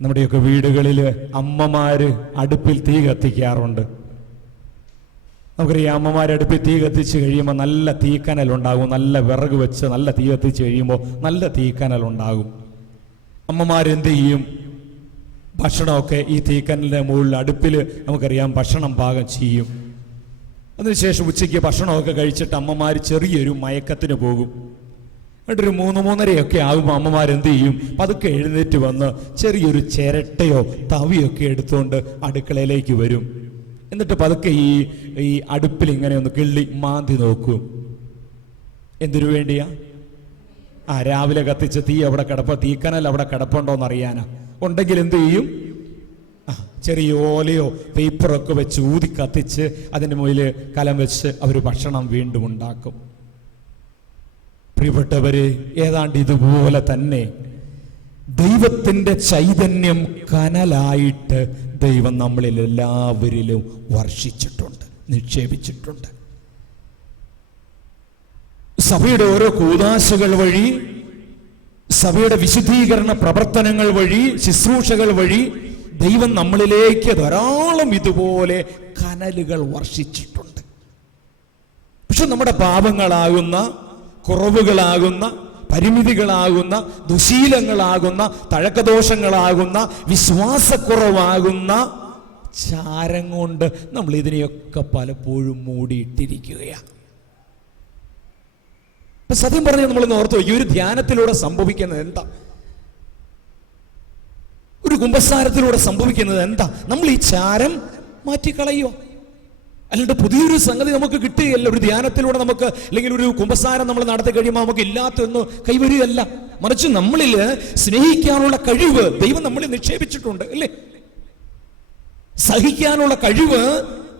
നമ്മുടെയൊക്കെ വീടുകളിൽ അമ്മമാര് അടുപ്പിൽ തീ കത്തിക്കാറുണ്ട്. നമുക്കറിയാം, അമ്മമാർ അടുപ്പിൽ തീ കത്തിച്ച് കഴിയുമ്പോൾ നല്ല തീക്കനലുണ്ടാകും. നല്ല വിറക് വെച്ച് നല്ല തീ കത്തിച്ച് കഴിയുമ്പോൾ നല്ല തീക്കനലുണ്ടാകും. അമ്മമാരെന്ത് ചെയ്യും? ഭക്ഷണമൊക്കെ ഈ തീക്കനലിൻ്റെ മുകളിൽ അടുപ്പിൽ നമുക്കറിയാം ഭക്ഷണം പാകം ചെയ്യും. അതിനുശേഷം ഉച്ചയ്ക്ക് ഭക്ഷണമൊക്കെ കഴിച്ചിട്ട് അമ്മമാർ ചെറിയൊരു മയക്കത്തിന് പോകും. എന്നിട്ടൊരു 3-3:30 ആകുമ്പോൾ അമ്മമാരെന്ത് ചെയ്യും? പതുക്കെ എഴുന്നേറ്റ് വന്ന് ചെറിയൊരു ചിരട്ടയോ തവിയൊക്കെ എടുത്തുകൊണ്ട് അടുക്കളയിലേക്ക് വരും. എന്നിട്ട് പതുക്കെ ഈ അടുപ്പിൽ ഇങ്ങനെ ഒന്ന് കിള്ളി മാന്തി നോക്കും. എന്തിനു വേണ്ടിയാ? രാവിലെ കത്തിച്ച തീ അവിടെ തീക്കനൽ അവിടെ കിടപ്പുണ്ടോന്ന് അറിയാനാ. ഉണ്ടെങ്കിൽ എന്ത് ചെയ്യും? ചെറിയ ഓലയോ പേപ്പറൊക്കെ വെച്ച് ഊതി കത്തിച്ച് അതിൻ്റെ മുകളിൽ കലം വെച്ച് അവർ ഭക്ഷണം വീണ്ടും ഉണ്ടാക്കും. പ്രിയപ്പെട്ടവരെ, ഏതാണ്ട് ഇതുപോലെ തന്നെ ദൈവത്തിൻ്റെ ചൈതന്യം കനലായിട്ട് ദൈവം നമ്മളിൽ എല്ലാവരിലും വർഷിച്ചിട്ടുണ്ട്, നിക്ഷേപിച്ചിട്ടുണ്ട്. സഭയുടെ ഓരോ കൂദാശകൾ വഴി, സഭയുടെ വിശുദ്ധീകരണ പ്രവർത്തനങ്ങൾ വഴി, ശുശ്രൂഷകൾ വഴി ദൈവം നമ്മളിലേക്ക് ധാരാളം ഇതുപോലെ കനലുകൾ വർഷിച്ചിട്ടുണ്ട്. പക്ഷെ നമ്മുടെ പാപങ്ങളാകുന്ന, കുറവുകളാകുന്ന, പരിമിതികളാകുന്ന, ദുശീലങ്ങളാകുന്ന, തഴക്കദോഷങ്ങളാകുന്ന, വിശ്വാസക്കുറവാകുന്ന ചാരം കൊണ്ട് നമ്മൾ ഇതിനെയൊക്കെ പലപ്പോഴും മൂടിയിട്ടിരിക്കുകയാണ്. ഇപ്പൊ സത്യം പറഞ്ഞാൽ നമ്മളൊന്ന് ഓർത്തു, ഈ ഒരു ധ്യാനത്തിലൂടെ സംഭവിക്കുന്നത് എന്താ? ഒരു കുമ്പസാരത്തിലൂടെ സംഭവിക്കുന്നത് എന്താ? നമ്മൾ ഈ ചാരം മാറ്റിക്കളയോ? അല്ലാണ്ട് പുതിയൊരു സംഗതി നമുക്ക് കിട്ടുകയല്ല. ഒരു ധ്യാനത്തിലൂടെ നമുക്ക്, അല്ലെങ്കിൽ ഒരു കുമ്പസാരം നമ്മൾ നടത്തി കഴിയുമ്പോൾ നമുക്ക് ഇല്ലാത്തൊന്നും കൈവരികയല്ല. മറിച്ച് നമ്മളിൽ സ്നേഹിക്കാനുള്ള കഴിവ് ദൈവം നമ്മളിൽ നിക്ഷേപിച്ചിട്ടുണ്ട്, അല്ലേ? സഹിക്കാനുള്ള കഴിവ്,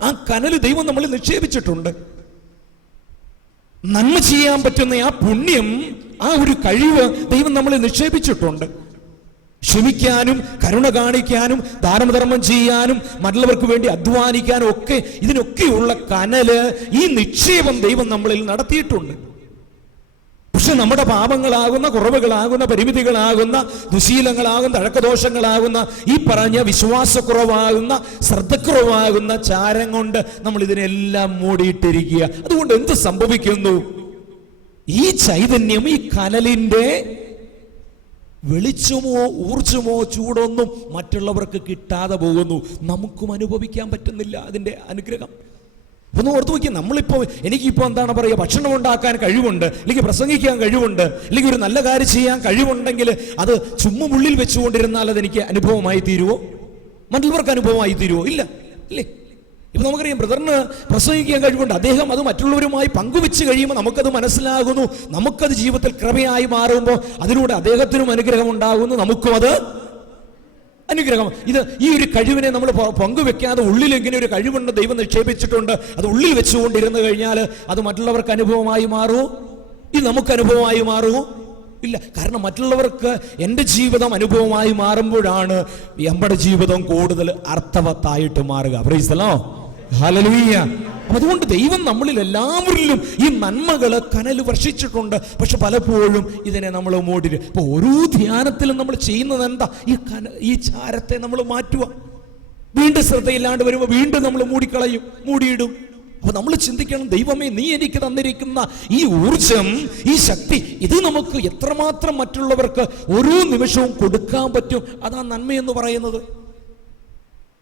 ആ കനല് ദൈവം നമ്മളിൽ നിക്ഷേപിച്ചിട്ടുണ്ട്. നന്മ ചെയ്യാൻ പറ്റുന്ന ആ പുണ്യം, ആ ഒരു കഴിവ് ദൈവം നമ്മളിൽ നിക്ഷേപിച്ചിട്ടുണ്ട്. ക്ഷമിക്കാനും, കരുണ കാണിക്കാനും, ദാനധർമ്മം ചെയ്യാനും, മറ്റുള്ളവർക്ക് വേണ്ടി അധ്വാനിക്കാനും ഒക്കെ, ഇതിനൊക്കെയുള്ള കനല്, ഈ നിക്ഷേപം ദൈവം നമ്മളിൽ നടത്തിയിട്ടുണ്ട്. പക്ഷെ നമ്മുടെ പാപങ്ങളാകുന്ന, കുറവുകളാകുന്ന, പരിമിതികളാകുന്ന, ദുശീലങ്ങളാകുന്ന, തഴക്കദോഷങ്ങളാകുന്ന, ഈ പറഞ്ഞ വിശ്വാസക്കുറവാകുന്ന, ശ്രദ്ധക്കുറവാകുന്ന ചാരം കൊണ്ട് നമ്മൾ ഇതിനെല്ലാം മൂടിയിട്ടിരിക്കുക. അതുകൊണ്ട് എന്ത് സംഭവിക്കുന്നു? ഈ ചൈതന്യം, ഈ കനലിന്റെ വെളിച്ചമോ ഊർജമോ ചൂടൊന്നും മറ്റുള്ളവർക്ക് കിട്ടാതെ പോകുന്നു. നമുക്കും അനുഭവിക്കാൻ പറ്റുന്നില്ല അതിൻ്റെ അനുഗ്രഹം. ഒന്ന് ഓർത്ത് നോക്കി, നമ്മളിപ്പോൾ, എനിക്കിപ്പോൾ എന്താണ് പറയുക, ഭക്ഷണം ഉണ്ടാക്കാൻ കഴിവുണ്ട്, അല്ലെങ്കിൽ പ്രസംഗിക്കാൻ കഴിവുണ്ട്, അല്ലെങ്കിൽ ഒരു നല്ല കാര്യം ചെയ്യാൻ കഴിവുണ്ടെങ്കിൽ അത് ചുമ്മുള്ളിൽ വെച്ചുകൊണ്ടിരുന്നാൽ അതെനിക്ക് അനുഭവമായി തീരുവോ? മറ്റുള്ളവർക്ക് അനുഭവമായി തീരുവോ? ഇല്ല, അല്ലേ? ഇപ്പൊ നമുക്കറിയാം, ബ്രദറിന് പ്രസംഗിക്കാൻ കഴിവുണ്ട്, അദ്ദേഹം അത് മറ്റുള്ളവരുമായി പങ്കുവെച്ച് കഴിയുമ്പോൾ നമുക്കത് മനസ്സിലാകുന്നു, നമുക്കത് ജീവിതത്തിൽ കൃപയായി മാറുമ്പോൾ അതിലൂടെ അദ്ദേഹത്തിനും അനുഗ്രഹം ഉണ്ടാകുന്നു, നമുക്കും അത് അനുഗ്രഹം. ഈ ഒരു കഴിവിനെ നമ്മൾ പങ്കുവെക്കാതെ ഉള്ളിൽ ഇങ്ങനെ ഒരു കഴിവുണ്ട്, ദൈവം നിക്ഷേപിച്ചിട്ടുണ്ട്, അത് ഉള്ളിൽ വെച്ചുകൊണ്ടിരുന്നു കഴിഞ്ഞാൽ അത് മറ്റുള്ളവർക്ക് അനുഭവമായി മാറുമോ? ഇത് നമുക്ക് അനുഭവമായി മാറുമോ? ഇല്ല. കാരണം മറ്റുള്ളവർക്ക് എൻ്റെ ജീവിതം അനുഭവമായി മാറുമ്പോഴാണ് നമ്മുടെ ജീവിതം കൂടുതൽ അർത്ഥവത്തായിട്ട് മാറുക. Price the Lord, hallelujah. അതുകൊണ്ട് ദൈവം നമ്മളിൽ എല്ലാവരിലും ഈ നന്മകള് കനൽ വർഷിച്ചിട്ടുണ്ട്. പക്ഷെ പലപ്പോഴും ഇതിനെ നമ്മൾ മൂടി. ഇപ്പൊ ഓരോ ധ്യാനത്തിലും നമ്മൾ ചെയ്യുന്നത് എന്താ? ഈ ചാരത്തെ നമ്മൾ മാറ്റുക. വീണ്ടും ശ്രദ്ധയില്ലാണ്ട് വരുമ്പോൾ വീണ്ടും നമ്മൾ മൂടിക്കളയും, മൂടിയിടും. അപ്പൊ നമ്മൾ ചിന്തിക്കണം, ദൈവമേ, നീ എനിക്ക് തന്നിരിക്കുന്ന ഈ ഊർജം, ഈ ശക്തി, ഇത് നമുക്ക് എത്രമാത്രം മറ്റുള്ളവർക്ക് ഓരോ നിമിഷവും കൊടുക്കാൻ പറ്റും. അതാ നന്മയെന്ന് പറയുന്നത്.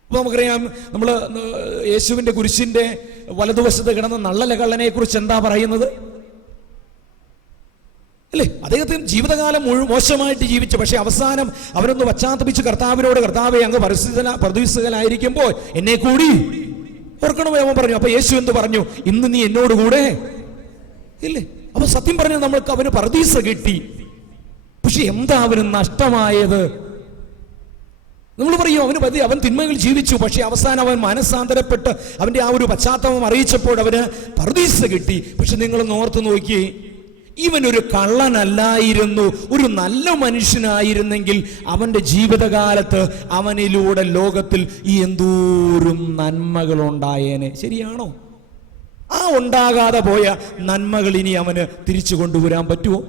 അപ്പൊ നമുക്കറിയാം, നമ്മൾ യേശുവിന്റെ കുരിശിന്റെ വലതുവശത്ത് കിടന്ന നള്ളലകള്ളനെ കുറിച്ച് എന്താ പറയുന്നത്, അല്ലേ? അദ്ദേഹത്തിന് ജീവിതകാലം മുഴുവൻ മോശമായിട്ട് ജീവിച്ചു. പക്ഷെ അവസാനം അവരൊന്ന് പശ്ചാത്തപിച്ച് കർത്താവിനോട്, കർത്താവെ, അങ്ങ് പരിസ്ഥിതിയിലായിരിക്കുമ്പോൾ എന്നെ കൂടി ഓർക്കണമോ അവൻ പറഞ്ഞു. അപ്പൊ യേശു എന്ത് പറഞ്ഞു? ഇന്ന് നീ എന്നോട് കൂടെ ഇല്ലേ? അപ്പൊ സത്യം പറഞ്ഞു, നമ്മൾക്ക് അവന് പർദീസ കിട്ടി. പക്ഷെ എന്താ അവന് നഷ്ടമായത്? നമ്മൾ പറയും, അവൻ തിന്മകൾ ജീവിച്ചു, പക്ഷെ അവസാനം അവൻ മനസ്സാന്തരപ്പെട്ട് അവന്റെ ആ ഒരു പശ്ചാത്തലം അറിയിച്ചപ്പോൾ അവന് പർദീസ കിട്ടി. പക്ഷെ നിങ്ങളൊന്ന് ഓർത്ത് നോക്കി, ഇവനൊരു കള്ളനല്ലായിരുന്നു, ഒരു നല്ല മനുഷ്യനായിരുന്നെങ്കിൽ അവന്റെ ജീവിതകാലത്ത് അവനിലൂടെ ലോകത്തിൽ ഈ എന്തോരം നന്മകൾ ഉണ്ടായേനെ. ശരിയാണോ? ആ ഉണ്ടാകാതെ പോയ നന്മകൾ ഇനി അവന് തിരിച്ചു കൊണ്ടുവരാൻ പറ്റുമോ?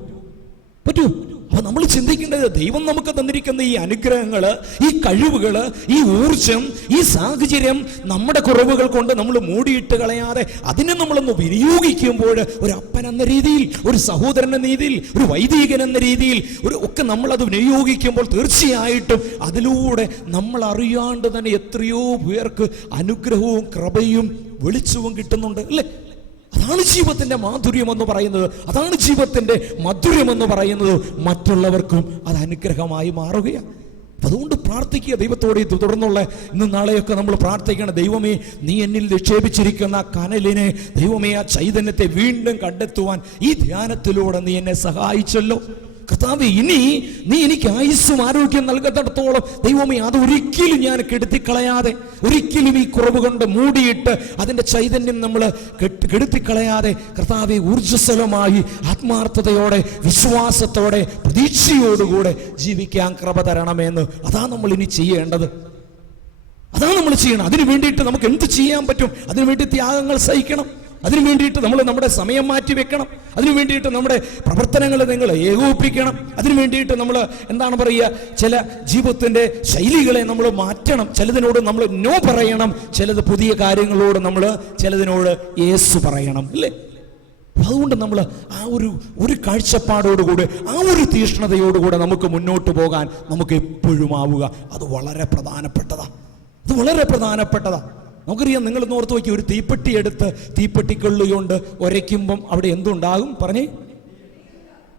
അപ്പൊ നമ്മൾ ചിന്തിക്കേണ്ടത്, ദൈവം നമുക്ക് തന്നിരിക്കുന്ന ഈ അനുഗ്രഹങ്ങള്, ഈ കഴിവുകള്, ഈ ഊർജം, ഈ സാഹചര്യം നമ്മുടെ കുറവുകൾ കൊണ്ട് നമ്മൾ മൂടിയിട്ട് കളയാതെ അതിനെ നമ്മളൊന്ന് വിനിയോഗിക്കുമ്പോൾ, ഒരു അപ്പൻ എന്ന രീതിയിൽ, ഒരു സഹോദരൻ എന്ന രീതിയിൽ, ഒരു വൈദികൻ എന്ന രീതിയിൽ ഒക്കെ നമ്മളത് വിനിയോഗിക്കുമ്പോൾ തീർച്ചയായിട്ടും അതിലൂടെ നമ്മൾ അറിയാണ്ട് തന്നെ എത്രയോ പേർക്ക് അനുഗ്രഹവും കൃപയും വെളിച്ചവും കിട്ടുന്നുണ്ട്, അല്ലേ? അതാണ് ജീവിതത്തിന്റെ മാധുര്യം എന്ന് പറയുന്നത്. അതാണ് ജീവിതത്തിന്റെ മധുര്യം എന്ന് പറയുന്നത്. മറ്റുള്ളവർക്കും അത് അനുഗ്രഹമായി മാറുകയാണ്. അതുകൊണ്ട് പ്രാർത്ഥിക്കുക ദൈവത്തോട്. തുടർന്നുള്ള ഇന്നും നാളെയൊക്കെ നമ്മൾ പ്രാർത്ഥിക്കണം, ദൈവമേ നീ എന്നിൽ നിക്ഷേപിച്ചിരിക്കുന്ന കനലിനെ, ദൈവമേ ആ ചൈതന്യത്തെ വീണ്ടും കണ്ടെത്തുവാൻ ഈ ധ്യാനത്തിലൂടെ നീ എന്നെ സഹായിച്ചല്ലോ കർത്താവേ. ഇനി നീ എനിക്ക് ആയുസ്സും ആരോഗ്യം നൽകുന്നിടത്തോളം ദൈവമേ അത് ഒരിക്കലും ഞാൻ കെടുത്തിക്കളയാതെ, ഒരിക്കലും ഈ കുറവ് കൊണ്ട് മൂടിയിട്ട് അതിൻ്റെ ചൈതന്യം നമ്മൾ കെടുത്തിക്കളയാതെ കർത്താവേ ഊർജ്ജസ്വലമായി ആത്മാർത്ഥതയോടെ വിശ്വാസത്തോടെ പ്രതീക്ഷയോടുകൂടെ ജീവിക്കാൻ കൃപ തരണമെന്ന്. അതാണ് നമ്മൾ ഇനി ചെയ്യേണ്ടത്. അതാണ് നമ്മൾ ചെയ്യണം. അതിനു വേണ്ടിയിട്ട് നമുക്ക് എന്ത് ചെയ്യാൻ പറ്റും? അതിനുവേണ്ടി ത്യാഗങ്ങൾ സഹിക്കണം. അതിനു വേണ്ടിയിട്ട് നമ്മൾ നമ്മുടെ സമയം മാറ്റി വെക്കണം. അതിനു വേണ്ടിയിട്ട് നമ്മുടെ പ്രവർത്തനങ്ങൾ നിങ്ങൾ ഏകോപിപ്പിക്കണം. അതിനു വേണ്ടിയിട്ട് നമ്മൾ എന്താണ് പറയുക, ചില ജീവിതത്തിൻ്റെ ശൈലികളെ നമ്മൾ മാറ്റണം. ചിലതിനോട് നമ്മൾ നോ പറയണം. ചിലത് പുതിയ കാര്യങ്ങളോട് നമ്മൾ ചിലതിനോട് യേസ് പറയണം, അല്ലേ? അതുകൊണ്ട് നമ്മൾ ആ ഒരു കാഴ്ചപ്പാടോടുകൂടി, ആ ഒരു തീഷ്ണതയോടുകൂടെ നമുക്ക് മുന്നോട്ട് പോകാൻ നമുക്ക് എപ്പോഴും ആവുക. അത് വളരെ പ്രധാനപ്പെട്ടതാണ്. അത് വളരെ പ്രധാനപ്പെട്ടതാണ്. നമുക്കറിയാം, നിങ്ങൾ ഓർത്ത് നോക്കി, ഒരു തീപ്പെട്ടി എടുത്ത് തീപ്പെട്ടിക്കൊള്ളുകൊണ്ട് ഉരയ്ക്കുമ്പം അവിടെ എന്തുണ്ടാകും? പറഞ്ഞേ,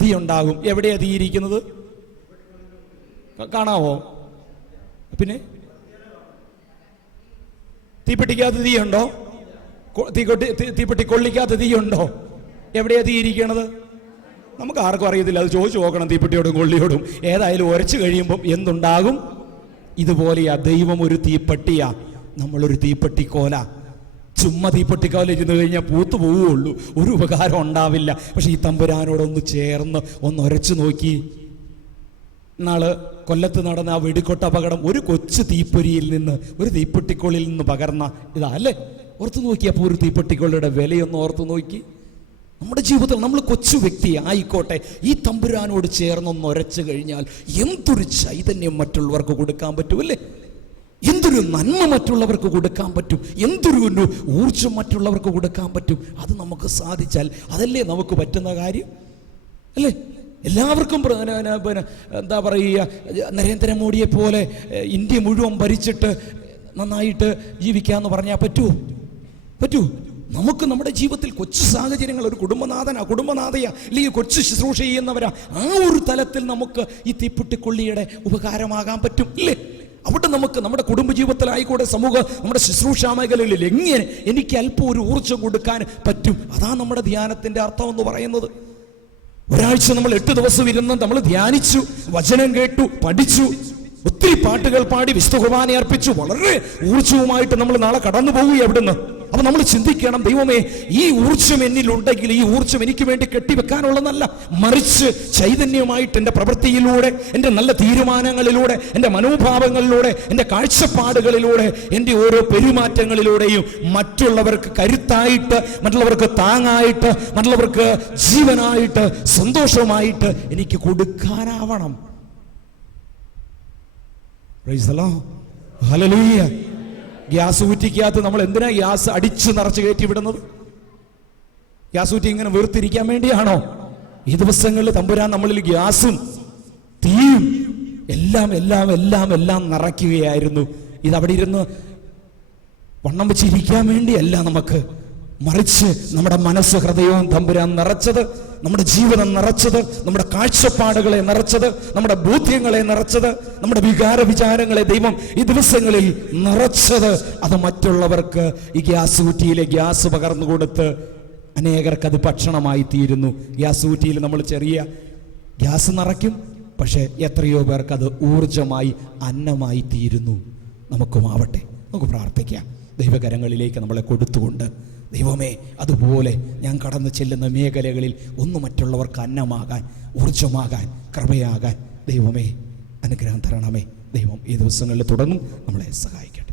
തീ ഉണ്ടാകും. എവിടെയാ തീ ഇരിക്കുന്നത്? കാണാവോ? പിന്നെ തീപ്പെട്ടിക്കകത്ത് തീയുണ്ടോ? തീപ്പെട്ടി കൊള്ളിക്കകത്ത് തീയുണ്ടോ? എവിടെയാ തീ ഇരിക്കണത്? നമുക്ക് ആർക്കും അറിയത്തില്ല. അത് ചോദിച്ചു നോക്കണം തീപ്പെട്ടിയോടും കൊള്ളിയോടും. ഏതായാലും ഉരച്ചു കഴിയുമ്പം എന്തുണ്ടാകും? ഇതുപോലെയാ ദൈവം ഒരു തീപ്പെട്ടിയാ, നമ്മളൊരു തീപ്പെട്ടിക്കോല. ചുമ്മാ തീപ്പെട്ടിക്കോല ഇരുന്ന് കഴിഞ്ഞാൽ പൂത്തു പോവുകയുള്ളൂ, ഒരു ഉപകാരം ഉണ്ടാവില്ല. പക്ഷെ ഈ തമ്പുരാനോടൊന്ന് ചേർന്ന് ഒന്ന് ഉരച്ചു നോക്കി. നാള് കൊല്ലത്ത് നടന്ന ആ വെടിക്കൊട്ട അപകടം ഒരു കൊച്ചു തീപ്പൊരിയിൽ നിന്ന്, ഒരു തീപ്പെട്ടിക്കോളിൽ നിന്ന് പകർന്ന ഇതാ, അല്ലേ? ഓർത്തു നോക്കി. അപ്പോൾ ഒരു തീപ്പെട്ടിക്കോളിയുടെ വിലയൊന്ന് ഓർത്തു നോക്കി. നമ്മുടെ ജീവിതത്തിൽ നമ്മൾ കൊച്ചു വ്യക്തി ആയിക്കോട്ടെ, ഈ തമ്പുരാനോട് ചേർന്നൊന്ന് ഉരച്ചു കഴിഞ്ഞാൽ എന്തൊരു ചൈതന്യം മറ്റുള്ളവർക്ക് കൊടുക്കാൻ പറ്റും, അല്ലേ? എന്തൊരു നന്മ മറ്റുള്ളവർക്ക് കൊടുക്കാൻ പറ്റും, എന്തൊരു ഊർജം മറ്റുള്ളവർക്ക് കൊടുക്കാൻ പറ്റും. അത് നമുക്ക് സാധിച്ചാൽ അതല്ലേ നമുക്ക് പറ്റുന്ന കാര്യം, അല്ലേ? എല്ലാവർക്കും എന്താ പറയുക, നരേന്ദ്രമോദിയെ പോലെ ഇന്ത്യ മുഴുവൻ ഭരിച്ചിട്ട് നന്നായിട്ട് ജീവിക്കാന്ന് പറഞ്ഞാൽ പറ്റൂ? നമുക്ക് നമ്മുടെ ജീവിതത്തിൽ കൊച്ചു സാഹചര്യങ്ങൾ, ഒരു കുടുംബനാഥയാ, അല്ലെങ്കിൽ കൊച്ചു ശുശ്രൂഷ ചെയ്യുന്നവരാ, ആ ഒരു തലത്തിൽ നമുക്ക് ഈ തീപ്പെട്ടിക്കൊള്ളിയുടെ ഉപകാരമാകാൻ പറ്റും, ഇല്ലേ? അവിടെ നമുക്ക് നമ്മുടെ കുടുംബജീവിതത്തിലായിക്കോട്ടെ, നമ്മുടെ ശുശ്രൂഷാ മേഖലകളിൽ എങ്ങനെ എനിക്ക് അല്പം ഒരു ഊർജ്ജം കൊടുക്കാൻ പറ്റും. അതാ നമ്മുടെ ധ്യാനത്തിന്റെ അർത്ഥം എന്ന് പറയുന്നത്. ഒരാഴ്ച നമ്മൾ 8 ദിവസം ഇരുന്ന് നമ്മൾ ധ്യാനിച്ചു, വചനം കേട്ടു, പഠിച്ചു, ഒത്തിരി പാട്ടുകൾ പാടി, വിശുദ്ധ കുർബാന അർപ്പിച്ചു, വളരെ ഊർജ്ജവുമായിട്ട് നമ്മൾ നാളെ കടന്നു പോവുക എവിടുന്ന്. അപ്പൊ നമ്മൾ ചിന്തിക്കണം, ദൈവമേ ഈ ഊർജ്ജം എന്നിലുണ്ടെങ്കിൽ ഈ ഊർജ്ജം എനിക്ക് വേണ്ടി കെട്ടിവെക്കാനുള്ളതല്ല, മറിച്ച് ചൈതന്യമായിട്ട് എൻ്റെ പ്രവൃത്തിയിലൂടെ, എൻ്റെ നല്ല തീരുമാനങ്ങളിലൂടെ, എൻ്റെ മനോഭാവങ്ങളിലൂടെ, എൻ്റെ കാഴ്ചപ്പാടുകളിലൂടെ, എൻ്റെ ഓരോ പെരുമാറ്റങ്ങളിലൂടെയും മറ്റുള്ളവർക്ക് കരുത്തായിട്ട്, മറ്റുള്ളവർക്ക് താങ്ങായിട്ട്, മറ്റുള്ളവർക്ക് ജീവനായിട്ട്, സന്തോഷമായിട്ട് എനിക്ക് കൊടുക്കാനാവണം. Praise the Lord, hallelujah. Gas കുറ്റിക്കകത്ത് നമ്മൾ എന്തിനാ ഗ്യാസ് അടിച്ചു നിറച്ച് കയറ്റി വിടുന്നത്? ഗ്യാസ് കുറ്റി ഇങ്ങനെ വീർത്തിരിക്കാൻ വേണ്ടിയാണോ? ഈ ദിവസങ്ങളിൽ തമ്പുരാൻ നമ്മളിൽ ഗ്യാസും തീയും എല്ലാം എല്ലാം എല്ലാം എല്ലാം നിറയ്ക്കുകയായിരുന്നു. ഇതവിടെ ഇരുന്ന് വണ്ണം വെച്ചിരിക്കാൻ വേണ്ടിയല്ല നമുക്ക്, മറിച്ച് നമ്മുടെ മനസ്സ് ഹൃദയവും തമ്പുരാൻ നിറച്ചത്, നമ്മുടെ ജീവിതം നിറച്ചത്, നമ്മുടെ കാഴ്ചപ്പാടുകളെ നിറച്ചത്, നമ്മുടെ ബോധ്യങ്ങളെ നിറച്ചത്, നമ്മുടെ വിചാരങ്ങളെ ദൈവം ഈ ദിവസങ്ങളിൽ നിറച്ചത്, അത് മറ്റുള്ളവർക്ക് ഈ ഗ്യാസ് കുറ്റിയിലെ ഗ്യാസ് പകർന്നു കൊടുത്ത് അനേകർക്ക് അത് ഭക്ഷണമായി തീരുന്നു. ഗ്യാസ് കുറ്റിയിൽ നമ്മൾ ചെറിയ ഗ്യാസ് നിറയ്ക്കും, പക്ഷെ എത്രയോ പേർക്ക് അത് ഊർജമായി, അന്നമായി തീരുന്നു. നമുക്കുമാവട്ടെ, നമുക്ക് പ്രാർത്ഥിക്കാം. ദൈവകരങ്ങളിലേക്ക് നമ്മളെ കൊടുത്തുകൊണ്ട്, ദൈവമേ അതുപോലെ ഞാൻ കടന്നു ചെല്ലുന്ന മേഖലകളിൽ ഒന്ന് മറ്റുള്ളവർക്ക് അന്നമാകാൻ, ഊർജമാകാൻ, കൃപയാകാൻ ദൈവമേ അനുഗ്രഹം തരണമേ. ദൈവം ഈ ദിവസങ്ങളിൽ തുടർന്നും നമ്മളെ സഹായിക്കട്ടെ.